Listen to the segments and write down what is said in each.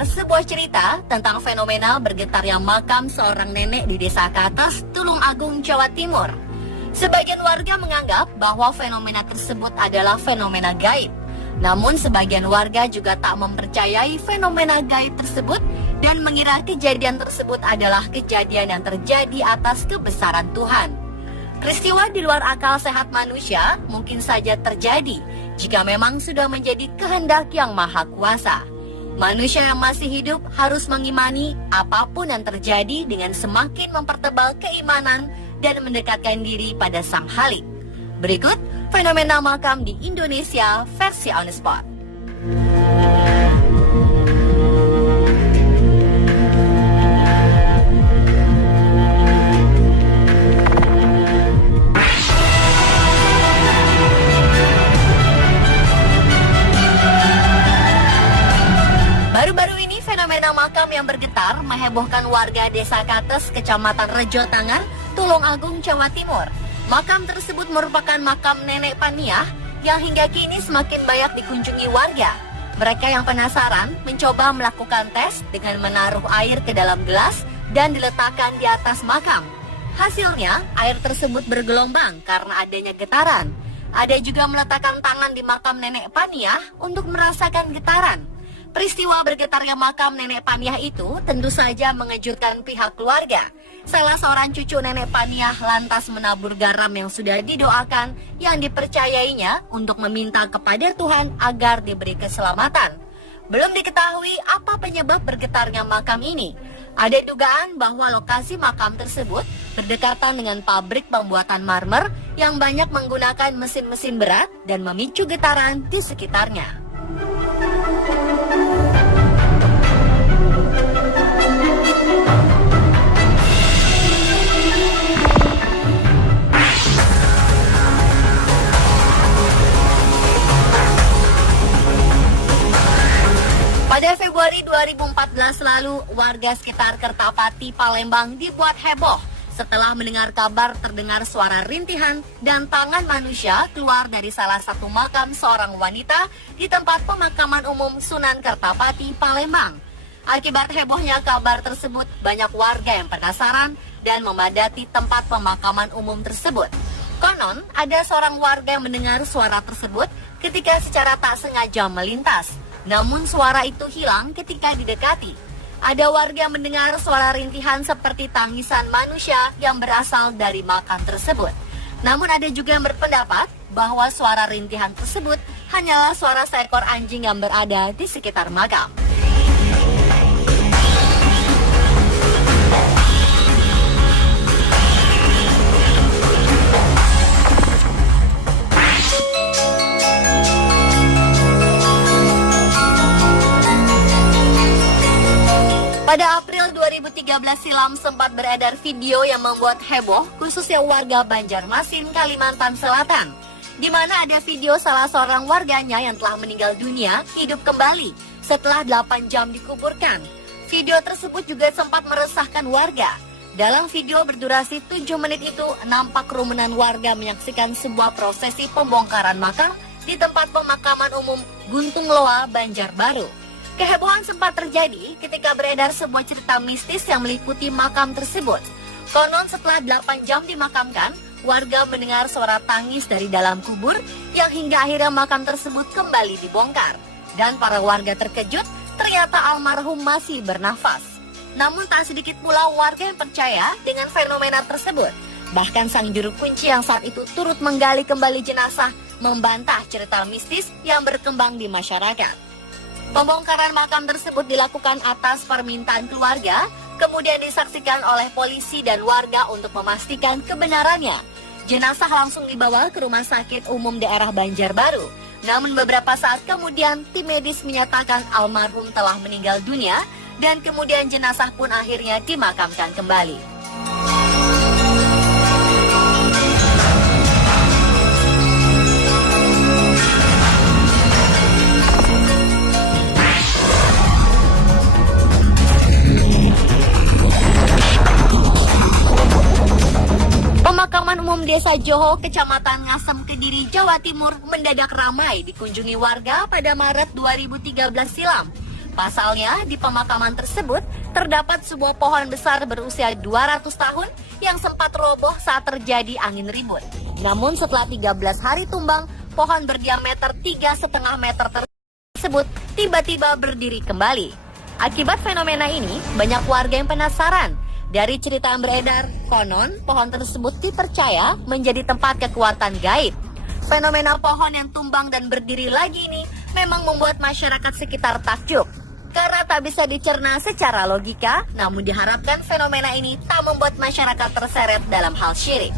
mendengar sebuah cerita tentang fenomena bergetarnya makam seorang nenek di Desa Kates, Tulung Agung, Jawa Timur. Sebagian warga menganggap bahwa fenomena tersebut adalah fenomena gaib. Namun sebagian warga juga tak mempercayai fenomena gaib tersebut dan mengira kejadian tersebut adalah kejadian yang terjadi atas kebesaran Tuhan. Peristiwa di luar akal sehat manusia mungkin saja terjadi jika memang sudah menjadi kehendak yang maha kuasa. Manusia yang masih hidup harus mengimani apapun yang terjadi dengan semakin mempertebal keimanan dan mendekatkan diri pada Sang Khalik. Berikut fenomena makam di Indonesia versi On The Spot. Baru-baru ini fenomena makam yang bergetar menghebohkan warga Desa Kates, Kecamatan Rejo Tangar, Tulung Agung, Jawa Timur. Makam tersebut merupakan makam Nenek Paniah yang hingga kini semakin banyak dikunjungi warga. Mereka yang penasaran mencoba melakukan tes dengan menaruh air ke dalam gelas dan diletakkan di atas makam. Hasilnya, air tersebut bergelombang karena adanya getaran. Ada juga meletakkan tangan di makam Nenek Paniah untuk merasakan getaran. Peristiwa bergetarnya makam Nenek Paniah itu tentu saja mengejutkan pihak keluarga. Salah seorang cucu Nenek Paniah lantas menabur garam yang sudah didoakan yang dipercayainya untuk meminta kepada Tuhan agar diberi keselamatan. Belum diketahui apa penyebab bergetarnya makam ini. Ada dugaan bahwa lokasi makam tersebut berdekatan dengan pabrik pembuatan marmer yang banyak menggunakan mesin-mesin berat dan memicu getaran di sekitarnya. Pada Februari 2014 lalu, warga sekitar Kertapati, Palembang dibuat heboh setelah mendengar kabar terdengar suara rintihan dan tangan manusia keluar dari salah satu makam seorang wanita di tempat pemakaman umum Sunan Kertapati, Palembang. Akibat hebohnya kabar tersebut, banyak warga yang penasaran dan memadati tempat pemakaman umum tersebut. Konon, ada seorang warga yang mendengar suara tersebut ketika secara tak sengaja melintas. Namun suara itu hilang ketika didekati. Ada warga yang mendengar suara rintihan seperti tangisan manusia yang berasal dari makam tersebut. Namun ada juga yang berpendapat bahwa suara rintihan tersebut hanyalah suara seekor anjing yang berada di sekitar makam. Pada April 2013 silam sempat beredar video yang membuat heboh khususnya warga Banjarmasin, Kalimantan Selatan, di mana ada video salah seorang warganya yang telah meninggal dunia hidup kembali setelah 8 jam dikuburkan. Video tersebut juga sempat meresahkan warga. Dalam video berdurasi 7 menit itu nampak kerumunan warga menyaksikan sebuah prosesi pembongkaran makam di tempat pemakaman umum Guntung Loa, Banjarbaru. Kehebohan sempat terjadi ketika beredar sebuah cerita mistis yang meliputi makam tersebut. Konon setelah 8 jam dimakamkan, warga mendengar suara tangis dari dalam kubur yang hingga akhirnya makam tersebut kembali dibongkar. Dan para warga terkejut ternyata almarhum masih bernafas. Namun tak sedikit pula warga yang percaya dengan fenomena tersebut. Bahkan sang juru kunci yang saat itu turut menggali kembali jenazah membantah cerita mistis yang berkembang di masyarakat. Pembongkaran makam tersebut dilakukan atas permintaan keluarga, kemudian disaksikan oleh polisi dan warga untuk memastikan kebenarannya. Jenazah langsung dibawa ke Rumah Sakit Umum Daerah Banjarbaru. Namun beberapa saat kemudian tim medis menyatakan almarhum telah meninggal dunia dan kemudian jenazah pun akhirnya dimakamkan kembali. Pemakaman umum Desa Joho, Kecamatan Ngasem, Kediri, Jawa Timur mendadak ramai dikunjungi warga pada Maret 2013 silam. Pasalnya, di pemakaman tersebut terdapat sebuah pohon besar berusia 200 tahun yang sempat roboh saat terjadi angin ribut. Namun setelah 13 hari tumbang, pohon berdiameter 3,5 meter tersebut tiba-tiba berdiri kembali. Akibat fenomena ini, banyak warga yang penasaran. Dari cerita yang beredar, konon pohon tersebut dipercaya menjadi tempat kekuatan gaib. Fenomena pohon yang tumbang dan berdiri lagi ini memang membuat masyarakat sekitar takjub. Karena tak bisa dicerna secara logika, namun diharapkan fenomena ini tak membuat masyarakat terseret dalam hal syirik.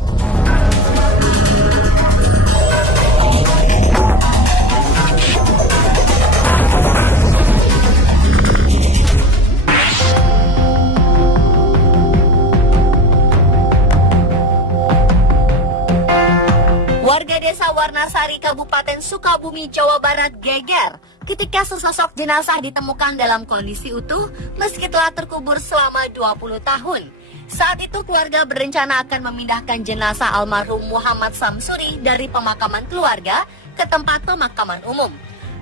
Warga desa Warnasari, Kabupaten Sukabumi, Jawa Barat geger ketika sesosok jenazah ditemukan dalam kondisi utuh meski telah terkubur selama 20 tahun. Saat itu keluarga berencana akan memindahkan jenazah almarhum Muhammad Samsuri dari pemakaman keluarga ke tempat pemakaman umum.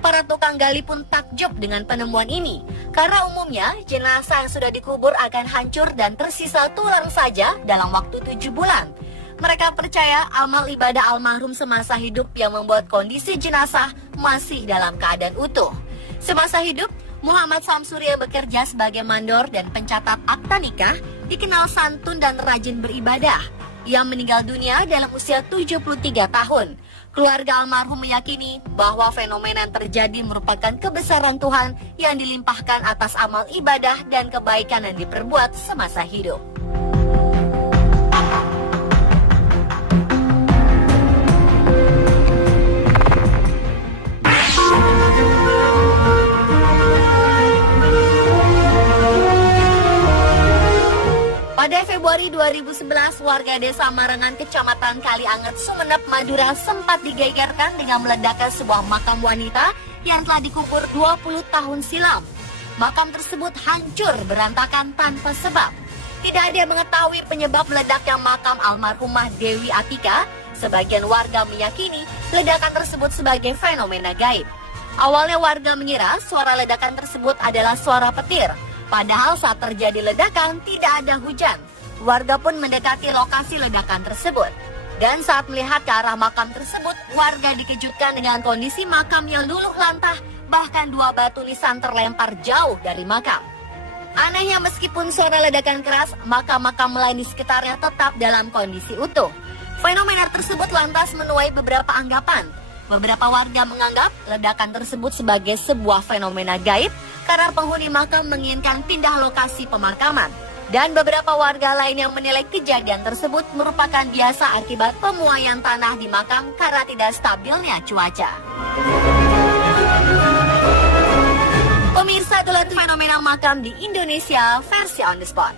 Para tukang gali pun takjub dengan penemuan ini, karena umumnya jenazah yang sudah dikubur akan hancur dan tersisa tulang saja dalam waktu 7 bulan. Mereka percaya amal ibadah almarhum semasa hidup yang membuat kondisi jenazah masih dalam keadaan utuh. Semasa hidup, Muhammad Samsuri yang bekerja sebagai mandor dan pencatat akta nikah dikenal santun dan rajin beribadah. Ia meninggal dunia dalam usia 73 tahun. Keluarga almarhum meyakini bahwa fenomena yang terjadi merupakan kebesaran Tuhan yang dilimpahkan atas amal ibadah dan kebaikan yang diperbuat semasa hidup. Pada Februari 2011, warga desa Marangan, Kecamatan Kalianget, Sumeneb, Madura sempat digegerkan dengan meledakkan sebuah makam wanita yang telah dikubur 20 tahun silam. Makam tersebut hancur berantakan tanpa sebab. Tidak ada yang mengetahui penyebab meledaknya makam almarhumah Dewi Atika. Sebagian warga meyakini ledakan tersebut sebagai fenomena gaib. Awalnya warga mengira suara ledakan tersebut adalah suara petir. Padahal saat terjadi ledakan tidak ada hujan. Warga pun mendekati lokasi ledakan tersebut. Dan saat melihat ke arah makam tersebut, warga dikejutkan dengan kondisi makam yang luluh lantah, bahkan 2 batu nisan terlempar jauh dari makam. Anehnya meskipun suara ledakan keras, makam-makam lain di sekitarnya tetap dalam kondisi utuh. Fenomena tersebut lantas menuai beberapa anggapan. Beberapa warga menganggap ledakan tersebut sebagai sebuah fenomena gaib karena penghuni makam menginginkan pindah lokasi pemakaman. Dan beberapa warga lain yang menilai kejadian tersebut merupakan biasa akibat pemuaian tanah di makam karena tidak stabilnya cuaca. Pemirsa, itulah fenomena makam di Indonesia versi on the spot.